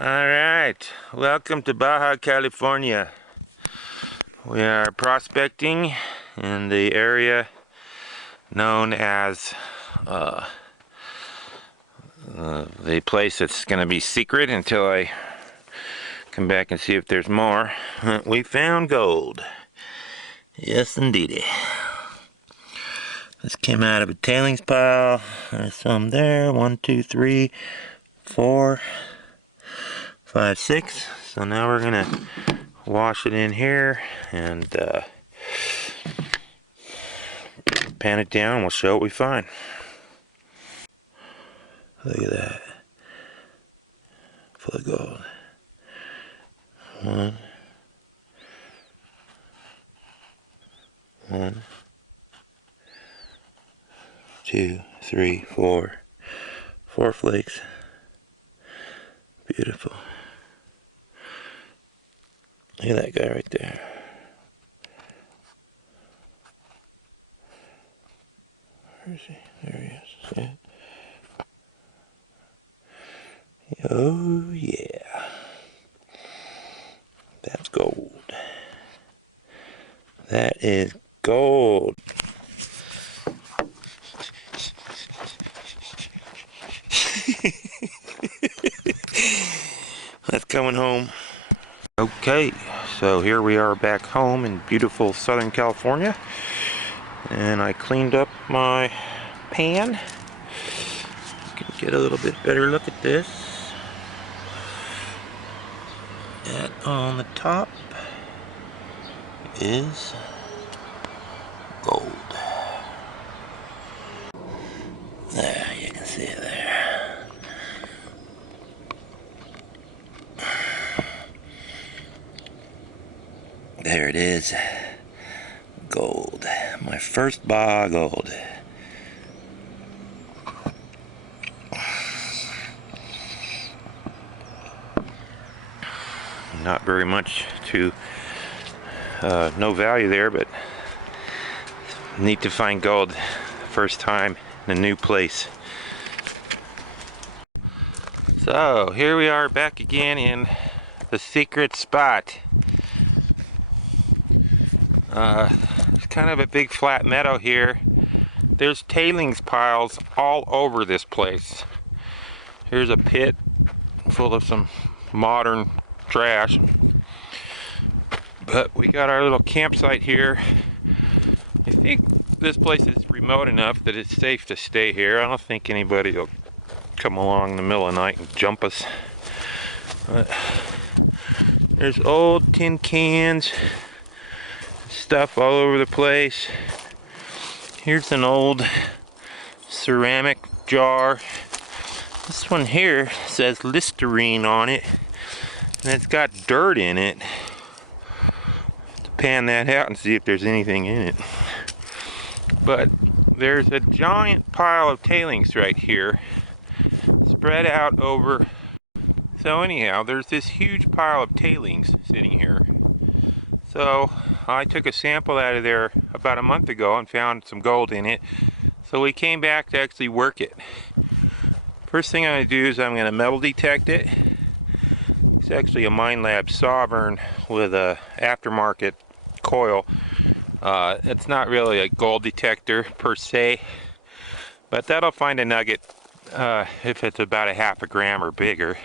Alright, welcome to Baja, California. We are prospecting in the area known as the place that's going to be secret until I come back and see if there's more. We found gold. Yes, indeedy. This came out of a tailings pile. There's some there. 1, 2, 3, 4, 5, 6. So now we're gonna wash it in here and pan it down, and we'll show what we find. Look at that. Full of gold. 1, 2, 3, 4. 4 flakes. Beautiful. Look at that guy right there. Where is he? There he is. See it? Oh yeah. That's gold. That is gold. That's coming home. Okay, so here we are back home in beautiful Southern California, and I cleaned up my pan. You can get a little bit better look at this. That on the top is gold. There, you can see it there. There it is. Gold. My first Baja gold. Not very much to no value there, but neat to find gold first time in a new place. So here we are back again in the secret spot. It's kind of a big flat meadow here. There's tailings piles all over this place. Here's a pit full of some modern trash. But we got our little campsite here. I think this place is remote enough that it's safe to stay here. I don't think anybody will come along in the middle of the night and jump us. But there's old tin cans, stuff all over the place. Here's an old ceramic jar. This one here says Listerine on it, and it's got dirt in it. To pan that out and see if there's anything in it. But there's a giant pile of tailings right here, spread out over. So anyhow, there's this huge pile of tailings sitting here. So I took a sample out of there about a month ago and found some gold in it. So we came back to actually work it. First thing I'm going to do is I'm going to metal detect it. It's actually a Minelab Sovereign with a aftermarket coil. It's not really a gold detector per se, but that'll find a nugget if it's about a half a gram or bigger.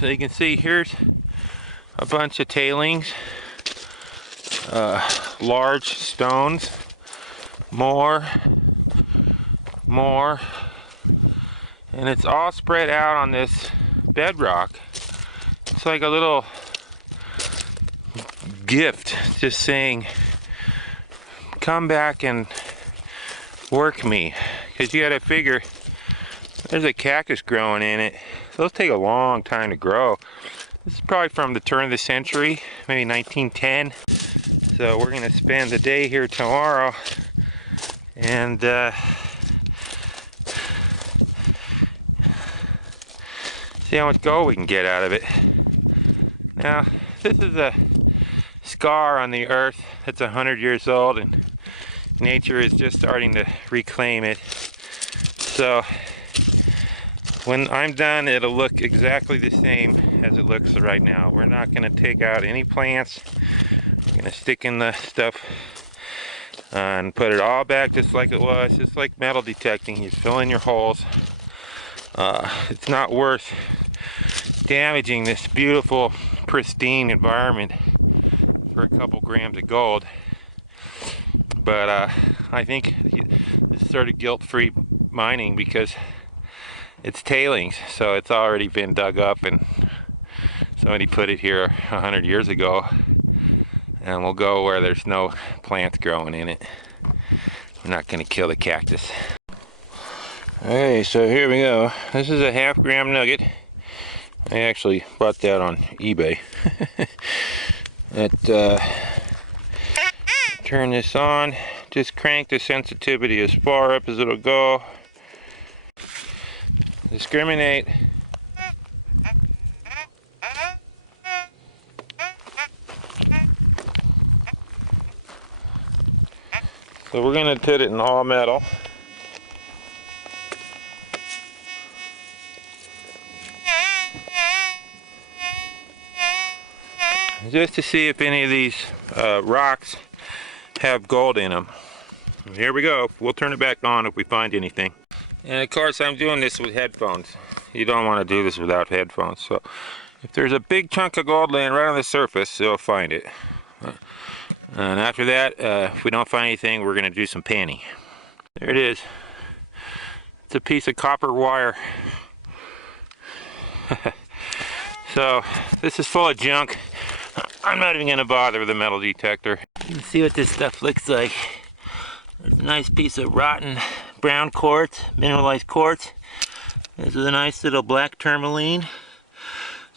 So you can see here's a bunch of tailings, large stones, more, and it's all spread out on this bedrock. It's like a little gift, just saying, come back and work me, because you gotta figure there's a cactus growing in it. Those take a long time to grow. This is probably from the turn of the century, maybe 1910. So we're gonna spend the day here tomorrow and see how much gold we can get out of it. Now, this is a scar on the earth that's 100 years old, and nature is just starting to reclaim it. So When I'm done, it'll look exactly the same as it looks right now. We're not going to take out any plants. We're going to stick in the stuff and put it all back just like it was, just like metal detecting. You fill in your holes. It's not worth damaging this beautiful, pristine environment for a couple grams of gold. But I think this is sort of guilt-free mining because it's tailings, so it's already been dug up and somebody put it here 100 years ago, and we'll go where there's no plants growing in it. We're not going to kill the cactus. Okay, so here we go. This is a half-gram nugget. I actually bought that on eBay. Turn this on. Just crank the sensitivity as far up as it'll go. Discriminate. So we're going to put it in all metal. Just to see if any of these rocks have gold in them. Here we go. We'll turn it back on if we find anything. And of course I'm doing this with headphones. You don't want to do this without headphones. So if there's a big chunk of gold laying right on the surface, you'll find it. And after that, if we don't find anything, we're going to do some panning. There it is. It's a piece of copper wire. So this is full of junk. I'm not even going to bother with a metal detector. Let's see what this stuff looks like. There's a nice piece of rotten brown quartz, mineralized quartz. There's a nice little black tourmaline,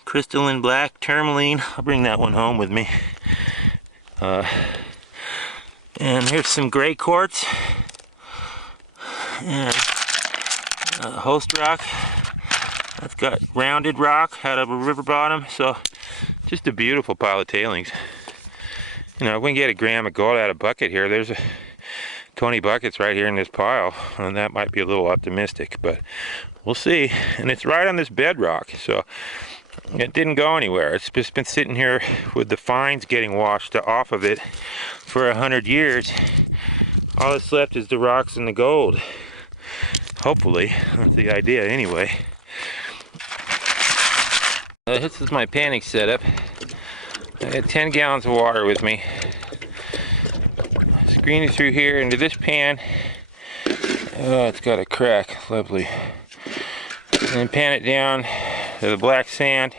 crystalline black tourmaline. I'll bring that one home with me. And here's some gray quartz and host rock. That's got rounded rock out of a river bottom. So just a beautiful pile of tailings. You know, if we can get a gram of gold out of a bucket here, there's 20 buckets right here in this pile, and that might be a little optimistic, but we'll see. And it's right on this bedrock, so it didn't go anywhere. It's just been sitting here with the fines getting washed off of it for 100 years. All that's left is the rocks and the gold. Hopefully, that's the idea anyway. This is my panning setup. I got 10 gallons of water with me. Screen it through here into this pan. Oh, it's got a crack. Lovely. And then pan it down to the black sand.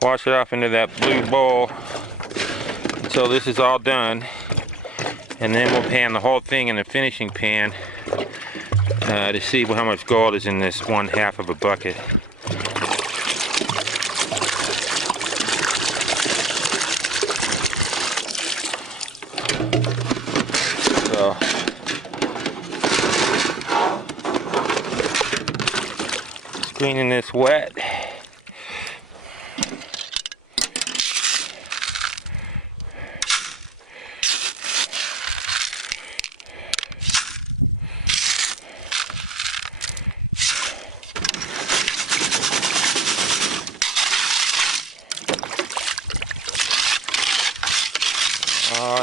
Wash it off into that blue bowl until this is all done. And then we'll pan the whole thing in the finishing pan to see how much gold is in this 1/2 of a bucket. So screening this wet.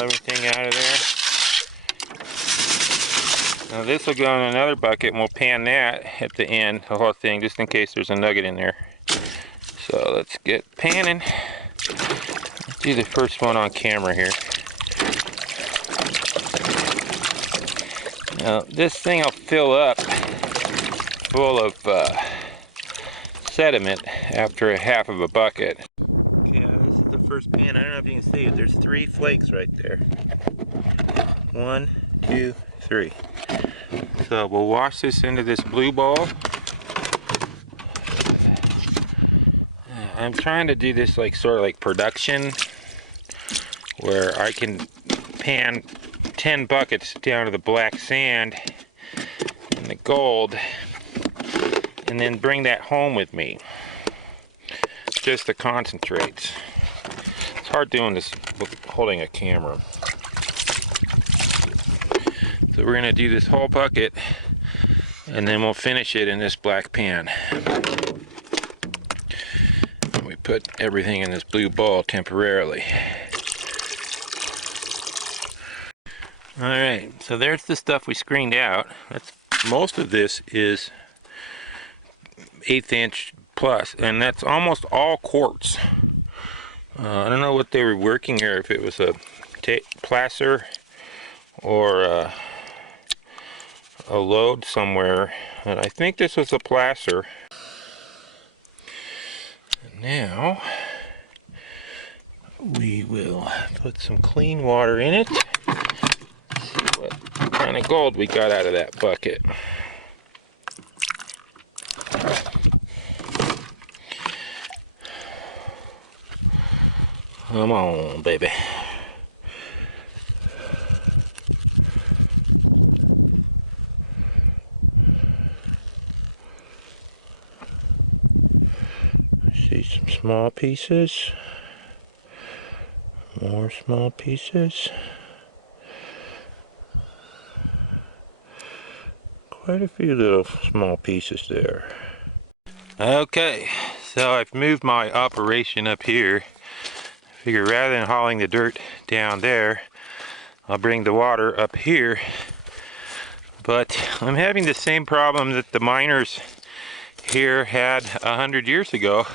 Everything out of there. Now this will go in another bucket and we'll pan that at the end, the whole thing, just in case there's a nugget in there. So let's get panning. Let's do the first one on camera here. Now this thing will fill up full of sediment after 1/2 of a bucket. Okay, this is the first pan. I don't know if you can see it. There's 3 flakes right there. 1, 2, 3. So we'll wash this into this blue bowl. I'm trying to do this like sort of like production, where I can pan 10 buckets down to the black sand and the gold, and then bring that home with me. Just the concentrates. It's hard doing this with holding a camera. So we're going to do this whole bucket And then we'll finish it in this black pan. And we put everything in this blue bowl temporarily. Alright, so there's the stuff we screened out. Most of this is 1/8 inch plus, and that's almost all quartz. I don't know what they were working here, if it was a placer or a load somewhere, and I think this was a placer. And now we will put some clean water in it. See what kind of gold we got out of that bucket. Come on, baby. See some small pieces. More small pieces. Quite a few little small pieces there. Okay, so I've moved my operation up here. I figure rather than hauling the dirt down there, I'll bring the water up here. But I'm having the same problem that the miners here had 100 years ago.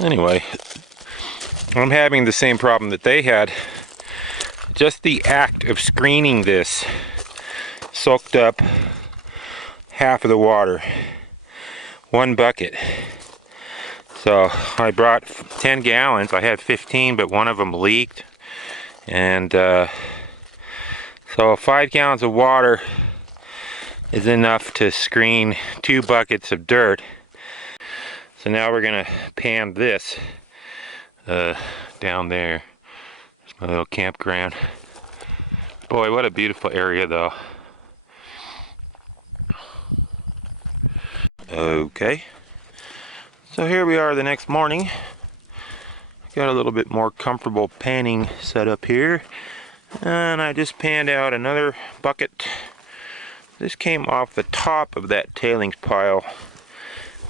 Anyway, I'm having the same problem that they had. Just the act of screening this soaked up half of the water. 1 bucket. So I brought 10 gallons. I had 15, but one of them leaked. And so 5 gallons of water is enough to screen 2 buckets of dirt. So now we're gonna pan this down there. There's my little campground. Boy, what a beautiful area though. Okay, so here we are the next morning. Got a little bit more comfortable panning set up here, and I just panned out another bucket. This came off the top of that tailings pile.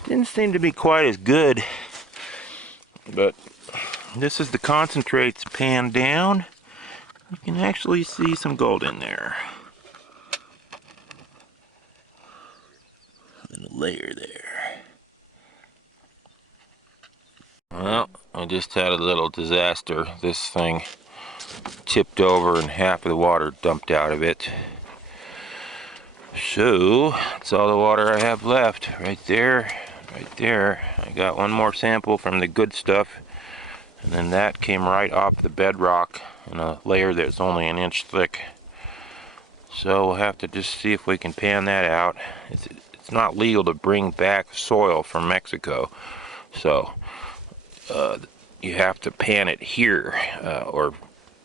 Didn't seem to be quite as good, but this is the concentrates panned down. You can actually see some gold in there. Little layer there. Well, I just had a little disaster. This thing tipped over and half of the water dumped out of it. So that's all the water I have left. Right there, right there. I got one more sample from the good stuff, and then that came right off the bedrock in a layer that's only 1 inch thick. So we'll have to just see if we can pan that out. It's not legal to bring back soil from Mexico, so you have to pan it here or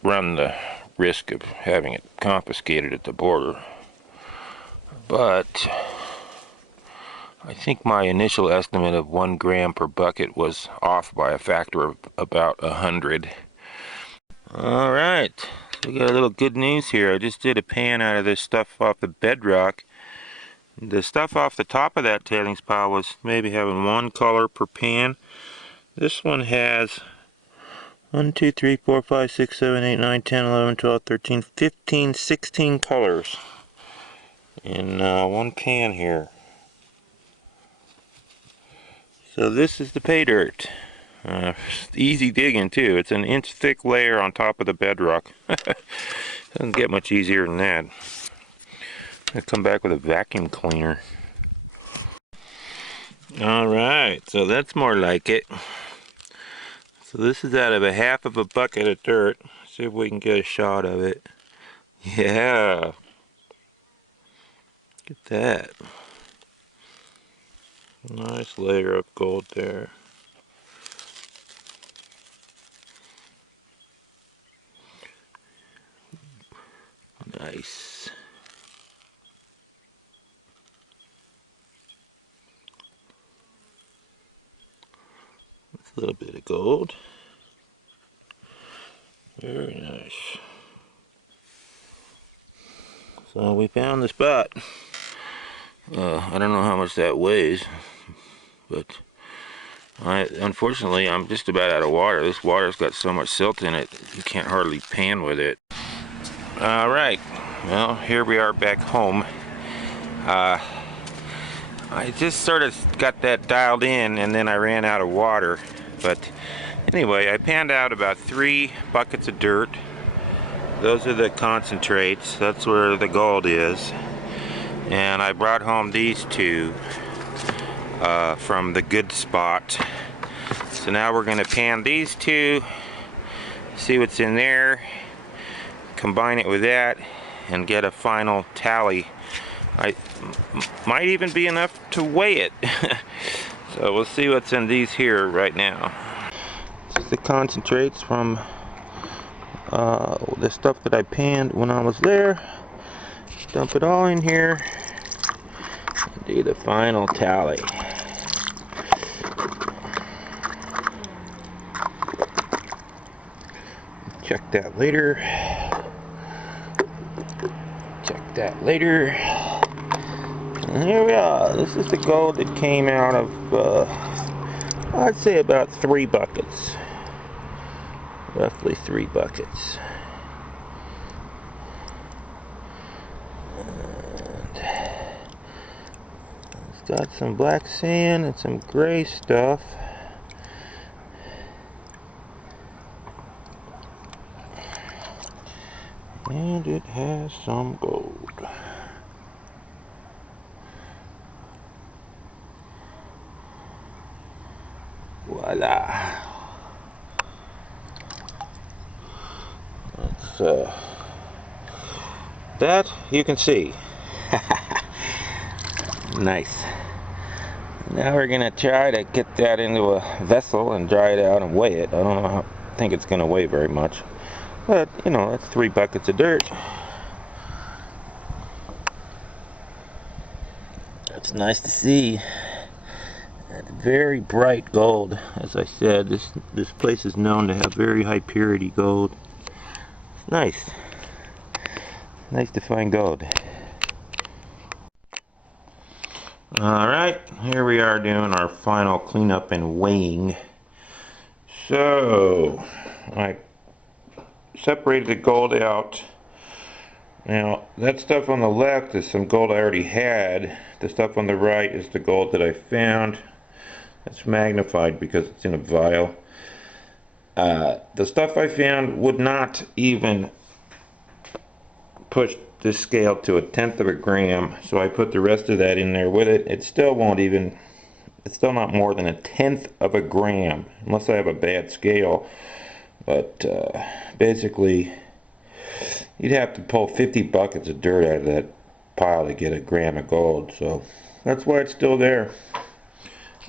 run the risk of having it confiscated at the border. But I think my initial estimate of 1 gram per bucket was off by a factor of about 100. All right, so we got a little good news here. I just did a pan out of this stuff off the bedrock. The stuff off the top of that tailings pile was maybe having 1 color per pan. This one has 1, 2, 3, 4, 5, 6, 7, 8, 9, 10, 11, 12, 13, 15, 16 colors in 1 pan here. So this is the pay dirt. Easy digging too. It's 1 inch thick layer on top of the bedrock. Doesn't get much easier than that. I'll come back with a vacuum cleaner. Alright, so that's more like it. So this is out of a half of a bucket of dirt. See if we can get a shot of it. Yeah. Look at that. Nice layer of gold there. Nice. That's a little bit of gold. Very nice. So we found the spot. I don't know how much that weighs, but unfortunately I'm just about out of water. This water's got so much silt in it, you can't hardly pan with it. Alright, well, here we are back home. I just sort of got that dialed in and then I ran out of water. But anyway, I panned out about 3 buckets of dirt. Those are the concentrates. That's where the gold is. And I brought home these 2 from the good spot. So now we're going to pan these 2, see what's in there, combine it with that, and get a final tally. I might even be enough to weigh it. So we'll see what's in these here right now. This is the concentrates from the stuff that I panned when I was there. Dump it all in here and do the final tally. Check that later. Check that later. And here we are. This is the gold that came out of, I'd say about 3 buckets. Roughly 3 buckets. And it's got some black sand and some gray stuff. And it has some gold. Voila. That's, that you can see. Nice. Now we're gonna try to get that into a vessel and dry it out and weigh it. I don't know how, I think it's gonna weigh very much. But, you know, that's 3 buckets of dirt. That's nice to see. That's very bright gold. As I said, this place is known to have very high purity gold. Nice. Nice to find gold. Alright, here we are doing our final cleanup and weighing. So, I separated the gold out. Now, that stuff on the left is some gold I already had. The stuff on the right is the gold that I found. It's magnified because it's in a vial. The stuff I found would not even push this scale to 1/10 of a gram, so I put the rest of that in there with it. It still won't even, it's still not more than 1/10 of a gram, unless I have a bad scale. But basically, you'd have to pull 50 buckets of dirt out of that pile to get a gram of gold, so that's why it's still there.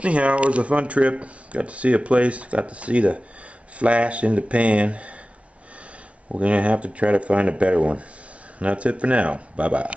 Anyhow, it was a fun trip. Got to see a place, got to see the flash in the pan. We're gonna have to try to find a better one. And that's it for now. Bye bye.